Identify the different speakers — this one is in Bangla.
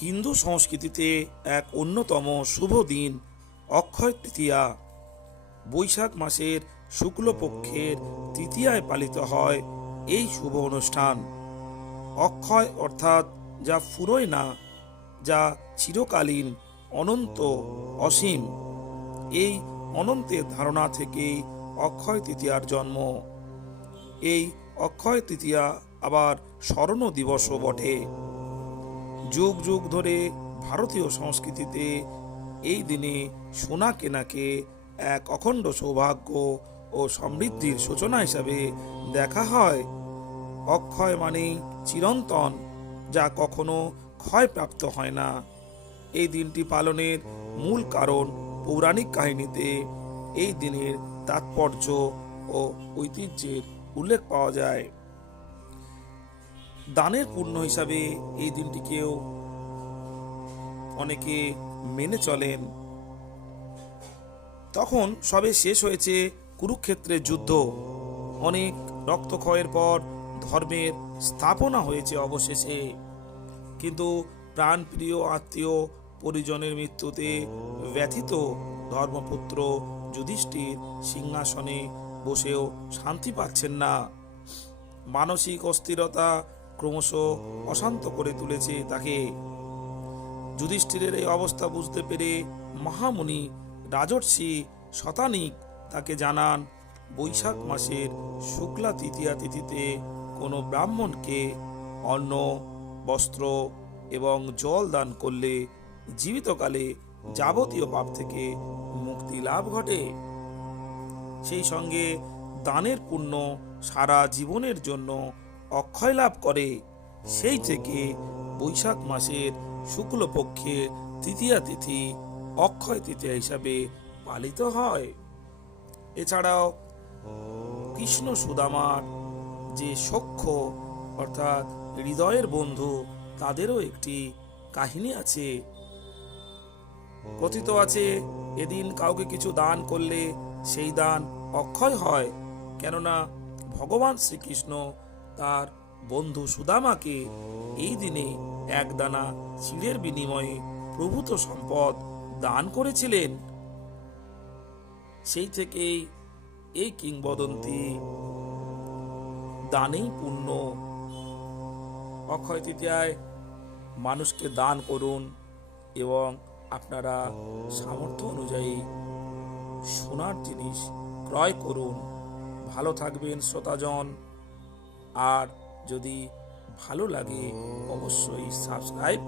Speaker 1: হিন্দু সংস্কৃতিতে এক অন্যতম শুভ দিন অক্ষয় তৃতীয়া। বৈশাখ মাসের শুক্লপক্ষের তৃতীয়ায় পালিত হয় এই শুভ অনুষ্ঠান। অক্ষয় অর্থাৎ যা ফুরোয় না, যা চিরকালীন, অনন্ত, অসীম। এই অনন্তের ধারণা থেকেই অক্ষয় তৃতীয়ার জন্ম। এই অক্ষয় তৃতীয়া আবার স্মরণ দিবসও বটে। যুগ যুগ ধরে ভারতীয় সংস্কৃতিতে এই দিনে সোনা কেনাকে এক অখণ্ড সৌভাগ্য ও সমৃদ্ধির সূচনা হিসাবে দেখা হয়। অক্ষয় মানেই চিরন্তন, যা কখনো ক্ষয়প্রাপ্ত হয় না। এই দিনটি পালনের মূল কারণ পৌরাণিক কাহিনীতে এই দিনের তাৎপর্য ও ঐতিহ্যের উল্লেখ পাওয়া যায়। দানের পুণ্য হিসাবে এই দিনটিকেও অনেকে মেনে চলেন। তখন সবে শেষ হয়েছে কুরুক্ষেত্রের যুদ্ধ। অনেক রক্তক্ষয়ের পর ধর্মের স্থাপনা হয়েছে অবশেষে। কিন্তু প্রাণপ্রিয় আত্মীয় পরিজনের মৃত্যুতে ব্যথিত ধর্মপুত্র যুধিষ্ঠির সিংহাসনে বসেও শান্তি পাচ্ছেন না। মানসিক অস্থিরতা ক্রমশ অশান্ত করে তুলেছে তাকে। যুধিষ্ঠিরের এই অবস্থা বুঝতে পেরে মহামুনি রাজর্ষি শতানিক তাকে জানান, বৈশাখ মাসের শুক্লা তৃতীয়া তিথিতে কোনো ব্রাহ্মণকে অন্ন, বস্ত্র এবং জল দান করলে জীবিতকালে যাবতীয় পাপ থেকে মুক্তি লাভ ঘটে। সেই সঙ্গে দানের পুণ্য সারা জীবনের জন্য অক্ষয় লাভ করে। সেই থেকে বৈশাখ মাসের শুক্লপক্ষে তৃতীয়া তিথি অক্ষয় তৃতীয়া হিসাবে পালিত হয়। এছাড়াও কৃষ্ণ সুদামার যে সখ্য, অর্থাৎ হৃদয়ের বন্ধু, তাদেরও একটি কাহিনী আছে। কথিত আছে, এদিন কাউকে কিছু দান করলে সেই দান অক্ষয় হয়। কেননা ভগবান শ্রীকৃষ্ণ তার বন্ধু সুদামাকে এই দিনে এক দানা চিড়ের বিনিময়ে প্রভূত সম্পদ দান করেছিলেন। সেই থেকেই এই কিংবদন্তি দানেই পুণ্য। অক্ষয় তৃতীয়ায় মানুষকে দান করুন এবং আপনারা সামর্থ্য অনুযায়ী সোনার জিনিস ক্রয় করুন। ভালো থাকবেন শ্রোতাজন। আর যদি ভালো লাগে অবশ্যই সাবস্ক্রাইব